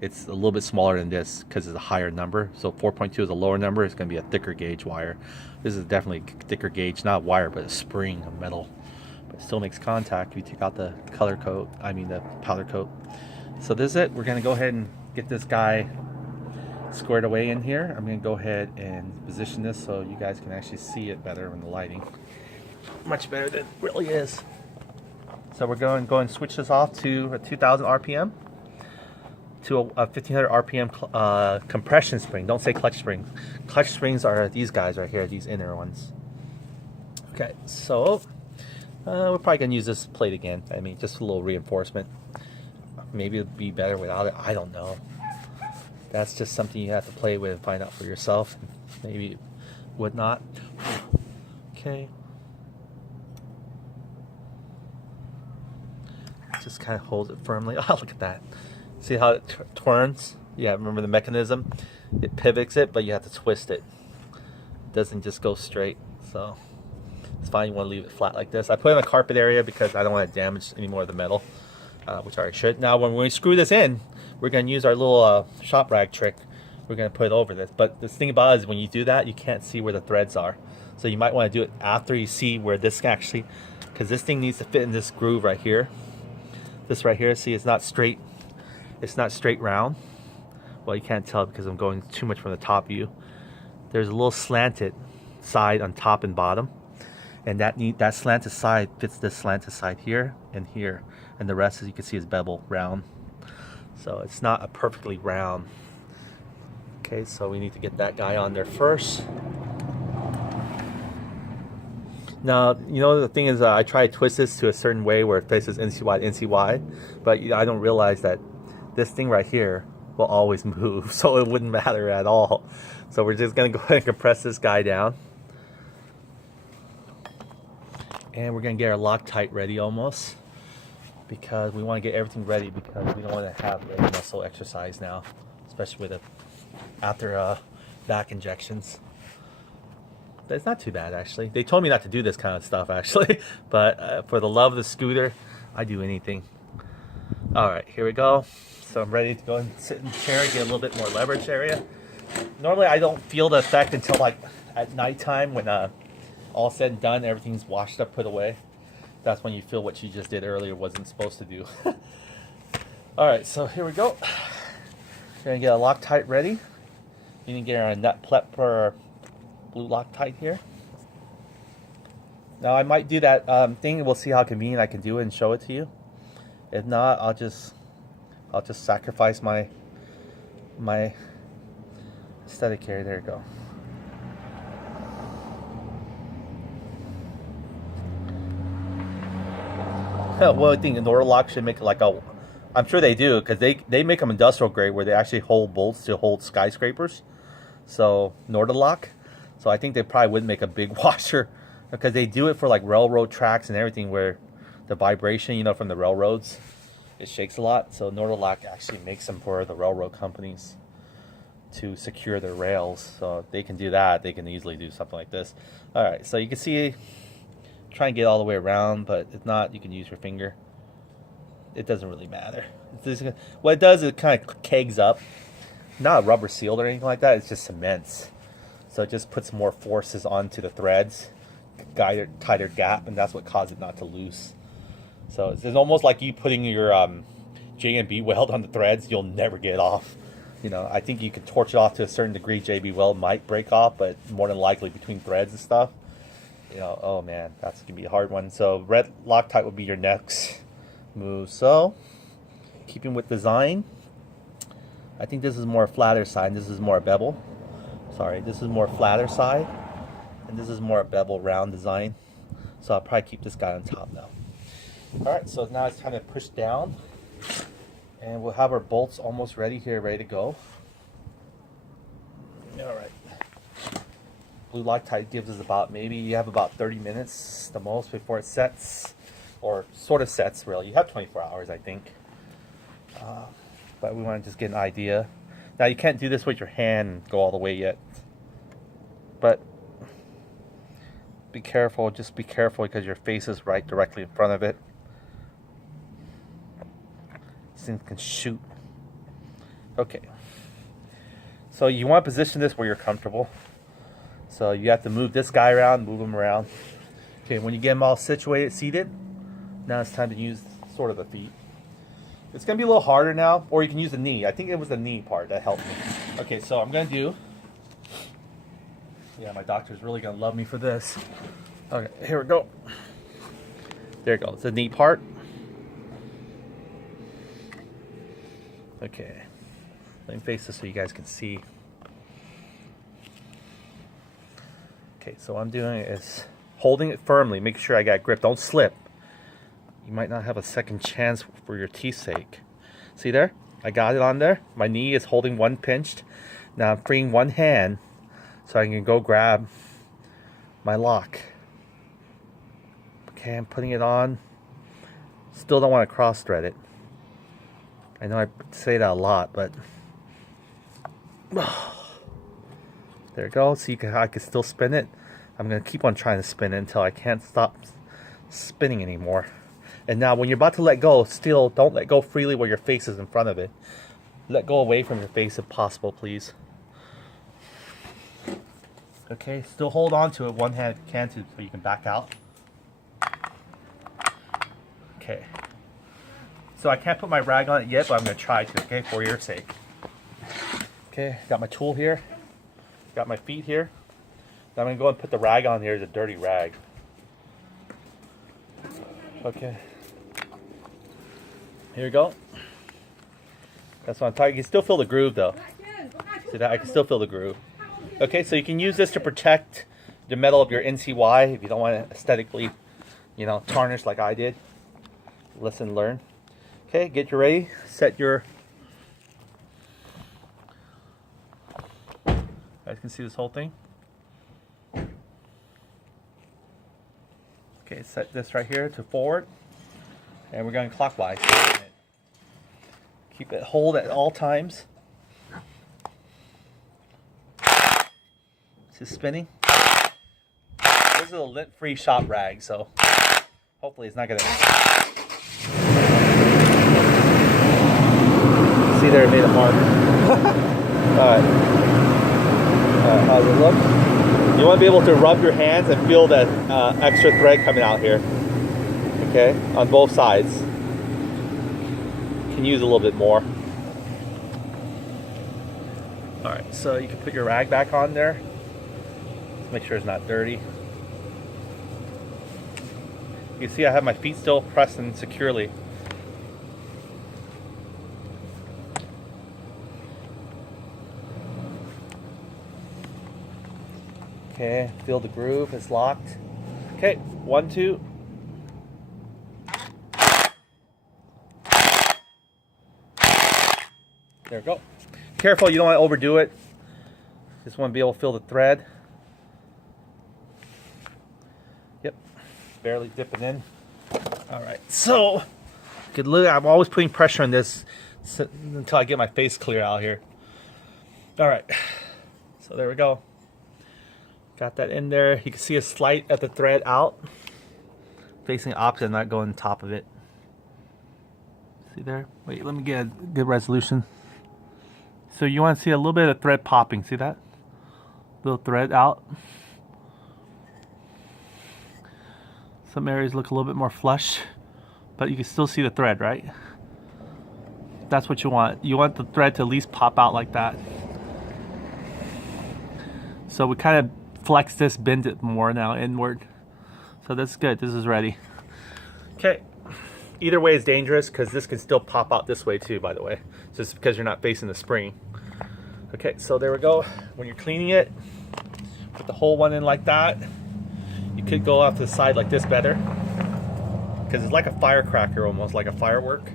It's a little bit smaller than this because it's a higher number. So 4.2 is a lower number. It's going to be a thicker gauge wire. This is definitely thicker gauge, not wire, but a spring of metal. But it still makes contact if you take out the color coat, the powder coat. So this is it. We're going to go ahead and get this guy squared away in here. I'm going to go ahead and position this so you guys can actually see it better in the lighting. Much better than it really is. So we're going to go and switch this off to a 2000 RPM to a 1500 RPM compression spring. Don't say clutch springs. Clutch springs are these guys right here, these inner ones. Okay, so we're probably going to use this plate again. Just a little reinforcement. Maybe it'd be better without it. I don't know. That's just something you have to play with and find out for yourself. Maybe it would not. Okay. Just kind of hold it firmly. Oh, look at that. See how it turns? Yeah, remember the mechanism? It pivots it, but you have to twist it. It doesn't just go straight. So it's fine. You want to leave it flat like this. I put it in the carpet area because I don't want to damage any more of the metal, which I should. Now, when we screw this in, we're going to use our little shop rag trick. We're going to put it over this. But the thing about it is when you do that, you can't see where the threads are. So you might want to do it after you see where this actually, because this thing needs to fit in this groove right here. This right here, see, it's not straight. It's not straight round. Well, you can't tell because I'm going too much from the top view. There's a little slanted side on top and bottom, and that slanted side fits this slanted side here, and the rest, as you can see, is bevel round. So it's not a perfectly round. Okay, so we need to get that guy on there first. Now, the thing is, I try to twist this to a certain way where it faces NC wide, but I don't realize that this thing right here will always move, so it wouldn't matter at all. So we're just going to go ahead and compress this guy down. And we're going to get our Loctite ready almost, because we want to get everything ready, because we don't want to have leg muscle exercise now, especially with after back injections. But it's not too bad, actually. They told me not to do this kind of stuff, actually. But for the love of the scooter, I do anything. All right, here we go. So I'm ready to go and sit in the chair and get a little bit more leverage area. Normally, I don't feel the effect until like at nighttime when all said and done, everything's washed up, put away. That's when you feel what you just did earlier wasn't supposed to do. All right, so here we go. We're gonna get a Loctite ready. You can get our nut plep for blue Loctite here. Now I might do that thing. We'll see how convenient I can do it and show it to you. If not, I'll just sacrifice my aesthetic here. There you go. Well, I think Norlock should make like a. I'm sure they do, because they make them industrial grade where they actually hold bolts to hold skyscrapers. So Norlock. So I think they probably would make a big washer, because they do it for like railroad tracks and everything where the vibration, from the railroads, it shakes a lot. So Norlock actually makes them for the railroad companies to secure their rails. So they can do that. They can easily do something like this. All right, so you can see, try and get all the way around, but if not, you can use your finger. It doesn't really matter. What it does is it kind of kegs up. Not rubber sealed or anything like that. It's just cements. So it just puts more forces onto the threads, tighter gap, and that's what caused it not to loose. So it's almost like you putting your J&B weld on the threads. You'll never get it off. I think you could torch it off to a certain degree. JB weld might break off, but more than likely between threads and stuff, oh man, that's gonna be a hard one. So red Loctite would be your next move. So keeping with design, I think this is more flatter side. This is more bevel. Sorry, this is more flatter side, and this is more bevel round design. So I'll probably keep this guy on top now. All right, so now it's time to push down, and we'll have our bolts almost ready here, ready to go. All right. Blue Loctite gives us maybe you have about 30 minutes the most before it sets, or sort of sets really. You have 24 hours, I think. But we want to just get an idea. Now you can't do this with your hand and go all the way yet. But be careful, just be careful, because your face is right directly in front of it. This thing can shoot. Okay. So you want to position this where you're comfortable. So you have to move this guy around, move him around. Okay, when you get them all situated, seated, now it's time to use sort of the feet. It's going to be a little harder now, or you can use the knee. I think it was the knee part that helped me. Okay, so I'm going to do... Yeah, my doctor's really going to love me for this. Okay, here we go. There it goes, the knee part. Okay, let me face this so you guys can see. Okay, so what I'm doing is holding it firmly, make sure I got grip, don't slip. You might not have a second chance for your teeth's sake. See there? I got it on there. My knee is holding one pinched. Now I'm freeing one hand so I can go grab my lock. Okay, I'm putting it on. Still don't want to cross thread it. I know I say that a lot, but there it goes. See, I can still spin it. I'm going to keep on trying to spin it until I can't stop spinning anymore. And now when you're about to let go, still don't let go freely where your face is in front of it. Let go away from your face if possible, please. Okay, still hold on to it one hand if you can to, so you can back out. Okay. So I can't put my rag on it yet, but I'm going to try to, okay, for your sake. Okay, got my tool here. Got my feet here. Now I'm going to go and put the rag on here as a dirty rag. Okay. Here we go. That's what I'm talking. You can still feel the groove though. See that? I can still feel the groove. Okay, so you can use this to protect the metal of your NCY if you don't want it aesthetically, you know, tarnished like I did. Listen, learn. Okay, get you ready. Set your... You guys can see this whole thing. Okay, set this right here to forward. And we're going clockwise. Keep it hold at all times. Just spinning. This is a lint-free shop rag, so hopefully it's not gonna... See there, it made a mark. Alright. Alright, how's it look? You want to be able to rub your hands and feel that extra thread coming out here. Okay, on both sides. You can use a little bit more. Alright, so you can put your rag back on there. Just make sure it's not dirty. You see I have my feet still pressed in securely. Okay, feel the groove, it's locked. Okay, 1, 2. There we go. Careful, you don't want to overdo it. Just want to be able to feel the thread. Yep, barely dipping in. All right, so good look. I'm always putting pressure on this until I get my face clear out here. All right, so there we go. Got that in there. You can see a slight at the thread out, facing opposite, not going on top of it. See there? Wait, let me get a good resolution. So you want to see a little bit of thread popping. See that? Little thread out. Some areas look a little bit more flush, but you can still see the thread, right? That's what you want. You want the thread to at least pop out like that. So we kind of flex this, bend it more now inward. So that's good. This is ready. Okay. Either way is dangerous because this can still pop out this way too, by the way, just because you're not facing the spring. Okay, so there we go. When you're cleaning it, put the whole one in like that. You could go off to the side like this better because it's like a firecracker, almost like a firework.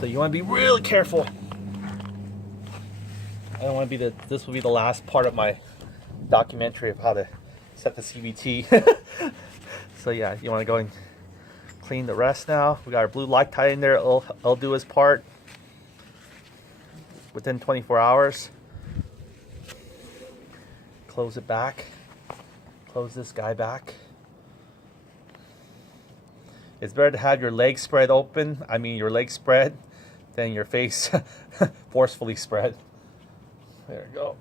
So you want to be really careful. I don't want to be this will be the last part of my documentary of how to set the CVT. So yeah, you want to go and clean the rest now. We got our blue Loctite in there. It'll do his part within 24 hours. Close it back. Close this guy back. It's better to have your legs spread open. I mean your legs spread than your face forcefully spread. There we go.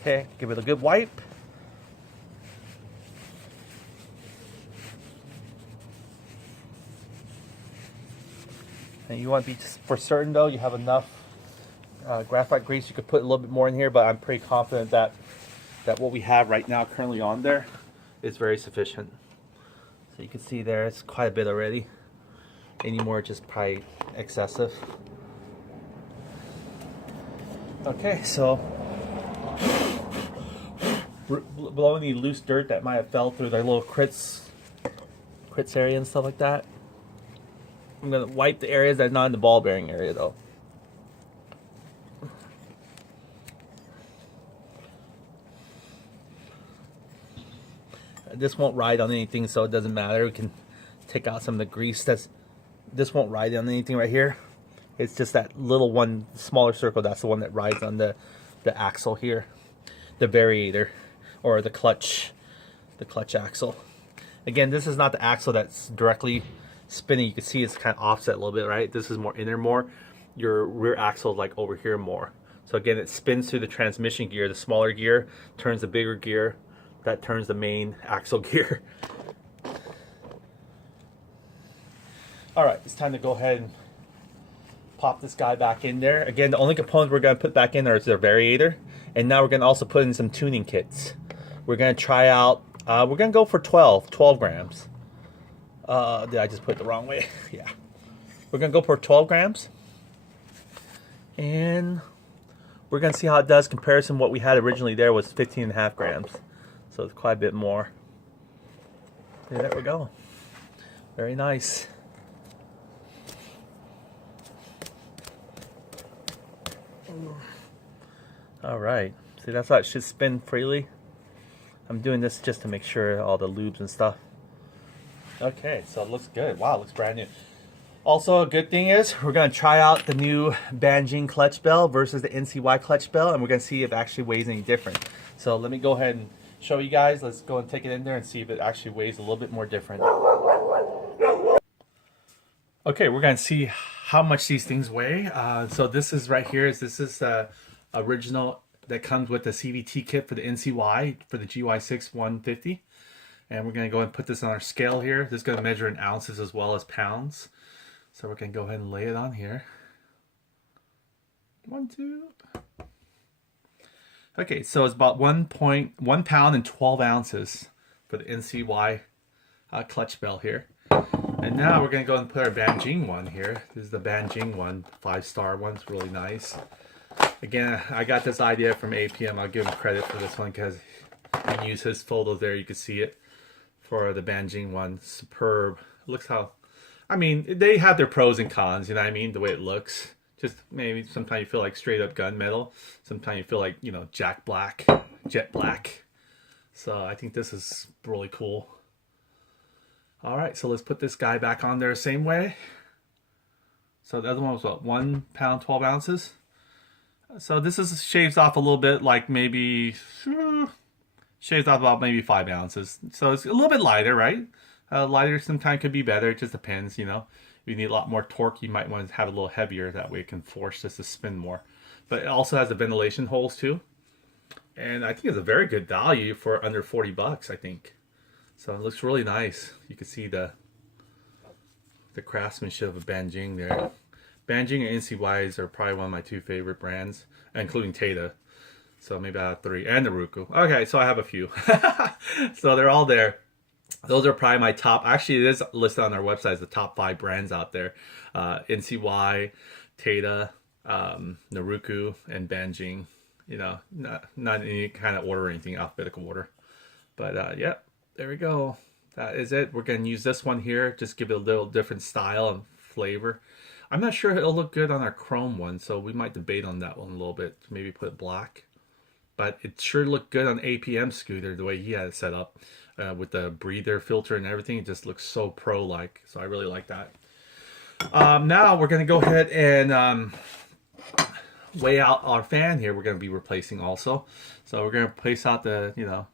Okay, give it a good wipe. And you want to be for certain though you have enough graphite grease. You could put a little bit more in here, but I'm pretty confident that what we have right now currently on there is very sufficient. So you can see there it's quite a bit already. Any more just probably excessive. Okay, so below any loose dirt that might have fell through their little crits area and stuff like that. I'm gonna wipe the areas that's not in the ball bearing area though. This won't ride on anything, so it doesn't matter. We can take out some of the grease. This won't ride on anything right here. It's just that little one, smaller circle. That's the one that rides on the axle here, the variator, or the clutch axle. Again, this is not the axle that's directly spinning. You can see it's kind of offset a little bit, right? This is more inner more. Your rear axle is like over here more. So again, it spins through the transmission gear. The smaller gear turns the bigger gear. That turns the main axle gear. All right, it's time to go ahead and pop this guy back in there. Again, the only components we're going to put back in there is the variator. And now we're going to also put in some tuning kits. We're going to try out, we're going to go for 12 grams. Did I just put it the wrong way? Yeah. We're going to go for 12 grams. And we're going to see how it does. Comparison, what we had originally there was 15.5 grams. So it's quite a bit more. Yeah, there we go. Very nice. All right. See, that's how it should spin freely. I'm doing this just to make sure all the lubes and stuff. Okay, so it looks good. Wow, it looks brand new. Also, a good thing is we're going to try out the new Banjing clutch bell versus the NCY clutch bell, and we're going to see if it actually weighs any different. So let me go ahead and show you guys. Let's go and take it in there and see if it actually weighs a little bit more different. Okay, we're going to see how much these things weigh. So this is right here. This is the original that comes with the CVT kit for the NCY for the GY6 150. And we're going to go ahead and put this on our scale here. This is going to measure in ounces as well as pounds. So we're going to go ahead and lay it on here. 1, 2. Okay, so it's about 1 pound and 12 ounces for the NCY clutch bell here. And now we're going to go and put our Banjing one here. This is the Banjing one, 5-star one. It's really nice. Again, I got this idea from APM. I'll give him credit for this one because you can use his photos there. You can see it for the Banjing one. Superb. Looks how, I mean, they have their pros and cons, you know what I mean? The way it looks. Just maybe sometimes you feel like straight up gunmetal. Sometimes you feel like, you know, jet black. So I think this is really cool. All right, so let's put this guy back on there same way. So the other one was what, 1 pound, 12 ounces? So this is shaves off a little bit, like maybe, shaves off about maybe 5 ounces. So it's a little bit lighter, right? Lighter sometimes could be better. It just depends, you know. If you need a lot more torque, you might want to have it a little heavier. That way it can force this to spin more. But it also has the ventilation holes too. And I think it's a very good value for under 40 bucks, I think. So it looks really nice. You can see the craftsmanship of Banjing there. Banjing and NCYs are probably one of my 2 favorite brands, including Tata. So maybe I have 3. And the Ruku. Okay, so I have a few. So they're all there. Those are probably my top. Actually, it is listed on our website as the top 5 brands out there. NCY, Tata, Naruku, and Banjing. You know, not in any kind of order or anything, alphabetical order. But yeah, there we go. That is it. We're going to use this one here. Just give it a little different style and flavor. I'm not sure it'll look good on our chrome one, so we might debate on that one a little bit. Maybe put it black. But it sure looked good on APM scooter, the way he had it set up. With the breather filter and everything, it just looks so pro-like. So I really like that. Now we're going to go ahead and weigh out our fan here. We're going to be replacing also. So we're going to replace out the, you know,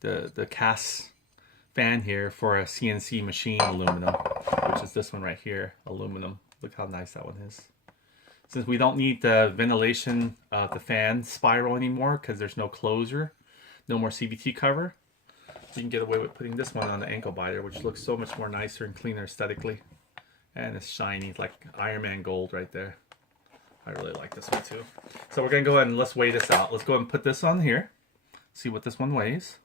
the cast fan here for a CNC machine aluminum, which is this one right here, aluminum. Look how nice that one is. Since we don't need the ventilation of the fan spiral anymore because there's no closure, no more CVT cover, you can get away with putting this one on the ankle biter, which looks so much more nicer and cleaner aesthetically. And it's shiny, it's like Iron Man gold right there. I really like this one too. So we're gonna go ahead and let's weigh this out. Let's go ahead and put this on here. See what this one weighs.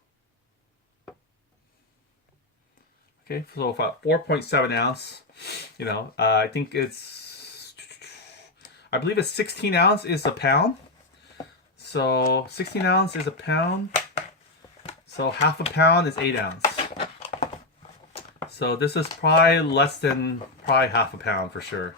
Okay, so about 4.7 ounce. You know, I think I believe it's 16 ounce is a pound. So 16 ounce is a pound. So half a pound is 8 ounce. So this is probably less than half a pound for sure.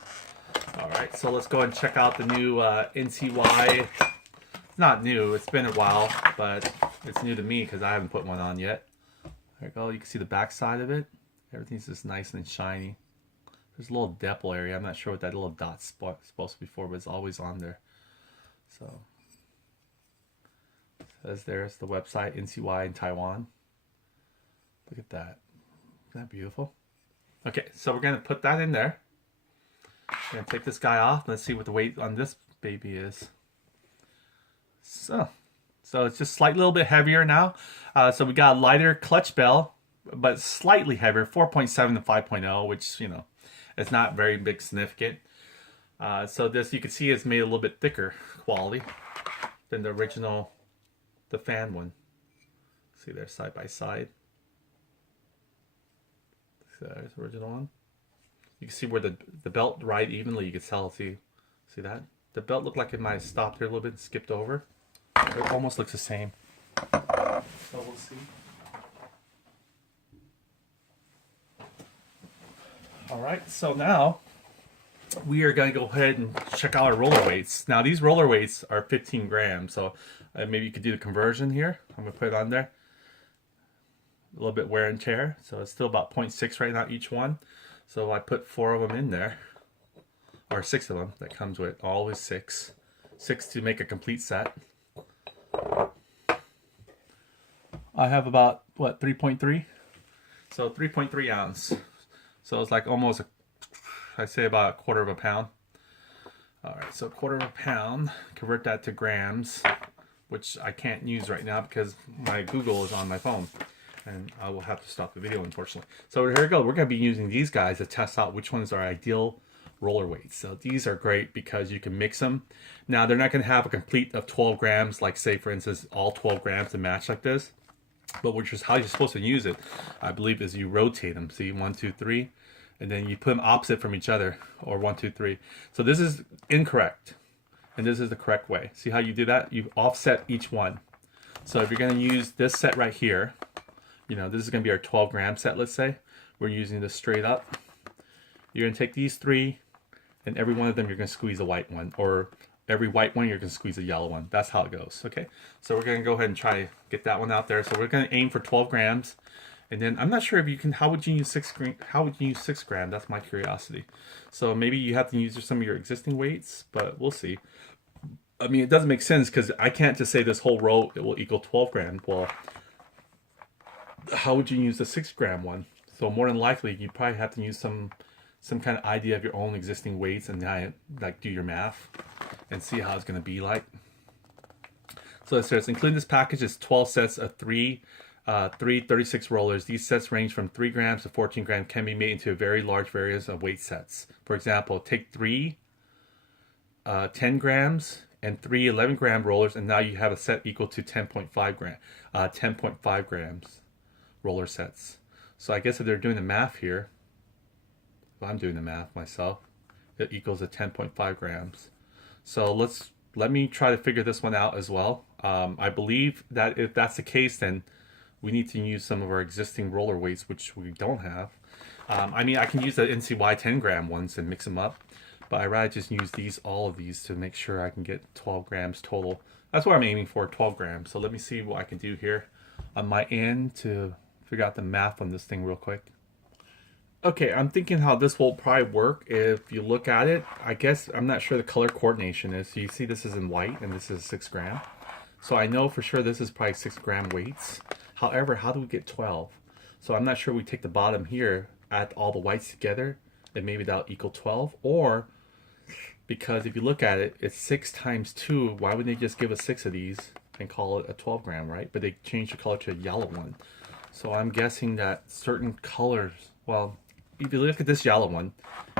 All right, so let's go ahead and check out the new NCY. It's not new, it's been a while, but it's new to me because I haven't put one on yet. There you go, you can see the back side of it. Everything's just nice and shiny. There's a little depth area. I'm not sure what that little dot's supposed to be for, but it's always on there. So, it says there's the website, NCY in Taiwan. Look at that. Isn't that beautiful? Okay, so we're going to put that in there. We're going to take this guy off. Let's see what the weight on this baby is. So it's just slightly little bit heavier now. So we got a lighter clutch bell, but slightly heavier, 4.7 to 5.0, which, you know, it's not very big significant. So this, you can see, it's made a little bit thicker quality than the original, the fan one. See there, side by side. So there's the original one. You can see where the belt ride evenly. You can tell. See that? The belt looked like it might have stopped here a little bit and skipped over. It almost looks the same. So we'll see. Alright, so now we are going to go ahead and check out our roller weights. Now these roller weights are 15 grams, so maybe you could do the conversion here. I'm going to put it on there. A little bit wear and tear, so it's still about 0.6 right now each one. So I put 4 of them in there, or 6 of them. That comes with always 6 to make a complete set. I have about, what, 3.3? So 3.3 ounce. So it's like almost, I'd say about a quarter of a pound. All right, so a quarter of a pound, convert that to grams, which I can't use right now because my Google is on my phone. And I will have to stop the video, unfortunately. So here we go. We're going to be using these guys to test out which ones are ideal roller weights. So these are great because you can mix them. Now, they're not going to have a complete of 12 grams, like say, for instance, all 12 grams to match like this. But which is how you're supposed to use it, I believe, is you rotate them. See, 1, 2, 3. And then you put them opposite from each other, or 1, 2, 3. So this is incorrect. And this is the correct way. See how you do that? You offset each one. So if you're going to use this set right here, you know, this is going to be our 12 gram set, let's say. We're using this straight up. You're going to take these 3, and every one of them you're going to squeeze a white one. Or every white one you're going to squeeze a yellow one. That's how it goes, okay? So we're going to go ahead and try to get that one out there. So we're going to aim for 12 grams. And then I'm not sure if you can, how would you use 6 grams? That's my curiosity. So maybe you have to use some of your existing weights, but we'll see. I mean, it doesn't make sense because I can't just say this whole row it will equal 12 grams. Well, how would you use the 6 gram one? So more than likely, you probably have to use some kind of idea of your own existing weights and like do your math and see how it's going to be like. So it says, including this package is 12 sets of 3 36 rollers. These sets range from 3 grams to 14 grams, can be made into very large various of weight sets. For example, take 3 10 grams and 3 11 gram rollers, and now you have a set equal to 10.5 grams roller sets. So I guess if they're doing the math here, well, I'm doing the math myself, it equals a 10.5 grams. So let me try to figure this one out as well. I believe that if that's the case, then we need to use some of our existing roller weights, which we don't have. I mean, I can use the NCY 10 gram ones and mix them up, but I'd rather just use all of these to make sure I can get 12 grams total. That's what I'm aiming for, 12 grams. So let me see what I can do here on my end to figure out the math on this thing real quick. Okay, I'm thinking how this will probably work if you look at it. I guess I'm not sure the color coordination is. So you see this is in white and this is 6 gram. So I know for sure this is probably 6 gram weights. However, how do we get 12? So I'm not sure we take the bottom here, add all the whites together, and maybe that'll equal 12. Or, because if you look at it, it's 6 times 2. Why wouldn't they just give us 6 of these and call it a 12 gram, right? But they changed the color to a yellow one. So I'm guessing that certain colors, well, if you look at this yellow one,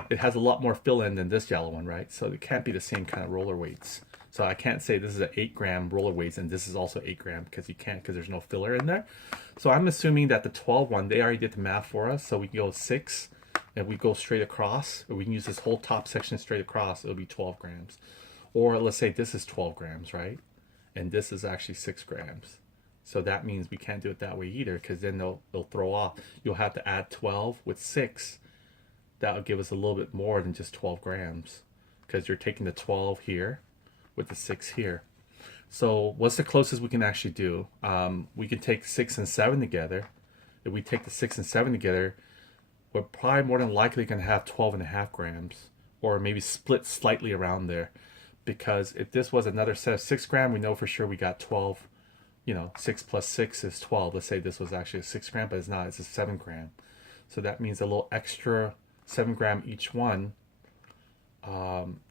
it has a lot more fill in than this yellow one, right? So it can't be the same kind of roller weights. So I can't say this is an 8 gram roller weights and this is also 8 gram, because you can't, because there's no filler in there. So I'm assuming that the 12 one, they already did the math for us. So we can go 6 and we go straight across, or we can use this whole top section straight across. It'll be 12 grams. Or let's say this is 12 grams, right? And this is actually 6 grams. So that means we can't do it that way either, because then they'll throw off. You'll have to add 12 with 6. That'll give us a little bit more than just 12 grams, because you're taking the 12 here with the 6 here. So what's the closest we can actually do? We can take 6 and 7 together. If we take the 6 and 7 together, we're probably more than likely going to have 12.5 grams, or maybe split slightly around there. Because if this was another set of 6 gram, we know for sure we got 12. 6 plus 6 is 12. Let's say this was actually a 6 gram, but it's not. It's a 7 gram. So that means a little extra 7 gram each one.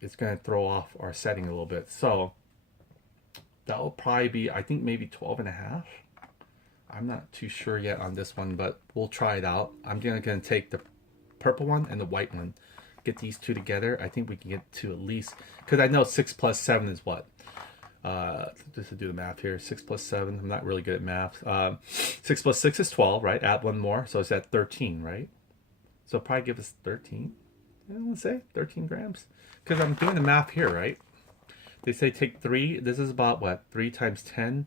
It's going to throw off our setting a little bit. So that will probably be, I think, maybe 12.5. I'm not too sure yet on this one, but we'll try it out. I'm going to take the purple one and the white one. Get these two together. I think we can get to at least, because I know 6 plus 7 is what? Just to do the math here, 6 plus 7. I'm not really good at math. 6 plus 6 is 12, right? Add one more, so it's at 13, right? So it'll probably give us 13. Let's say 13 grams, because I'm doing the math here, right? They say take 3. This is about what? 3 times 10.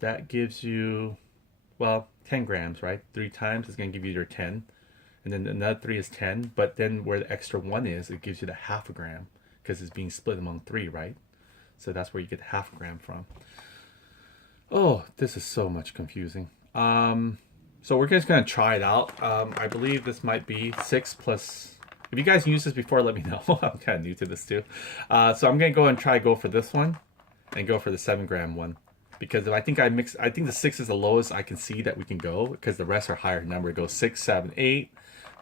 That gives you, well, 10 grams, right? 3 times is going to give you your 10, and then another 3 is 10. But then where the extra 1 is, it gives you the half a gram, because it's being split among 3, right? So that's where you get half a gram from. Oh, this is so much confusing. So we're just going to try it out. I believe this might be 6 plus... If you guys used this before, let me know. I'm kind of new to this too. So I'm going to go and go for this one and go for the 7 gram one. Because if I think the 6 is the lowest I can see that we can go, because the rest are higher number. It goes 6, 7, 8,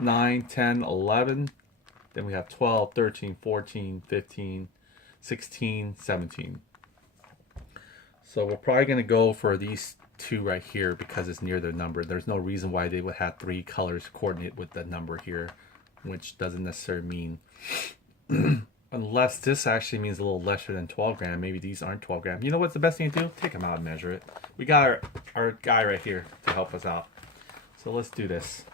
9, 10, 11. Then we have 12, 13, 14, 15, 16, 17. So we're probably going to go for these 2 right here because it's near their number. There's no reason why they would have 3 colors coordinate with the number here, which doesn't necessarily mean unless this actually means a little lesser than 12 gram. Maybe these aren't 12 gram. You know what's the best thing to do? Take them out and measure it. We got our guy right here to help us out. So let's do this.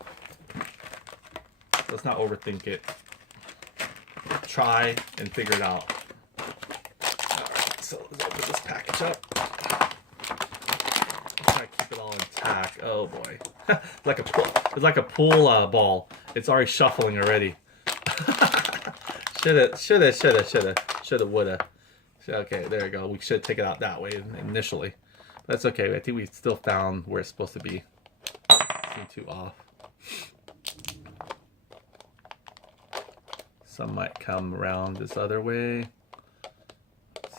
Let's not overthink it. Try and figure it out. So let's open this package up. Try to keep it all intact. Oh boy, it's like a pool ball. It's already shuffling already. shoulda, woulda. Okay, there we go. We should take it out that way initially. That's okay. I think we still found where it's supposed to be. Seem too off. Some might come around this other way.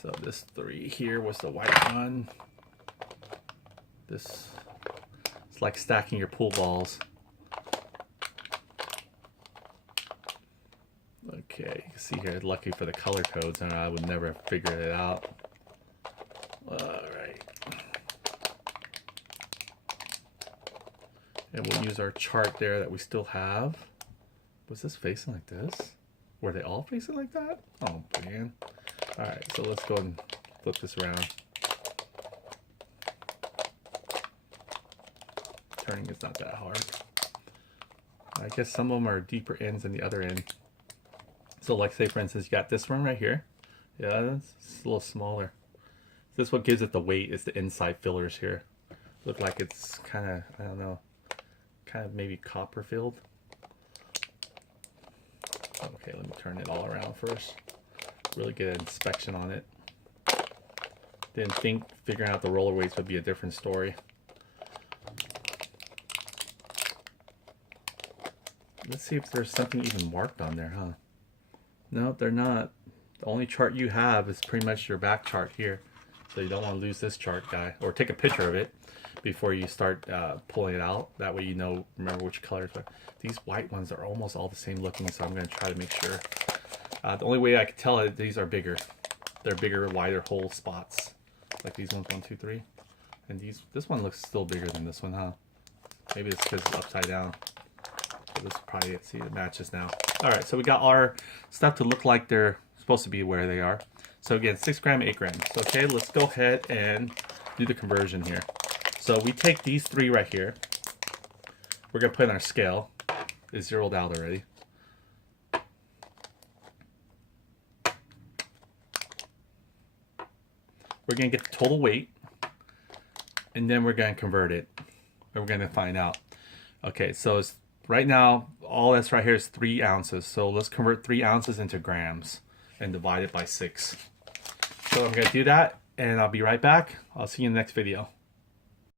So this 3 here was the white one. This, it's like stacking your pool balls. Okay, you can see here, lucky for the color codes, and I would never have figured it out. Alright. And we'll use our chart there that we still have. Was this facing like this? Were they all facing like that? Oh man. Alright, so let's go and flip this around. Turning is not that hard. I guess some of them are deeper ends than the other end. So like say for instance you got this one right here. Yeah, it's a little smaller. This is what gives it the weight, is the inside fillers here. Look like it's kind of, I don't know, kind of maybe copper filled. Okay, let me turn it all around first. Really get an inspection on it. Didn't think figuring out the roller weights would be a different story. Let's see if there's something even marked on there, huh? No, they're not. The only chart you have is pretty much your back chart here. So you don't want to lose this chart, guy, or take a picture of it before you start pulling it out. That way you know, remember which colors. But these white ones are almost all the same looking, so I'm going to try to make sure. The only way I can tell it, these are bigger. They're bigger, wider hole spots. Like these ones, 1, 2, 3. And this one looks still bigger than this one, huh? Maybe it's because it's upside down. So this probably, see, it matches now. All right, so we got our stuff to look like they're supposed to be where they are. So again, 6 gram, 8 grams. So, okay, let's go ahead and do the conversion here. So we take these 3 right here. We're gonna put in our scale. It's zeroed out already. We're gonna get the total weight, and then we're gonna convert it. And we're gonna find out. Okay, so it's, right now, all that's right here is 3 ounces. So let's convert 3 ounces into grams and divide it by 6. So I'm gonna do that, and I'll be right back. I'll see you in the next video.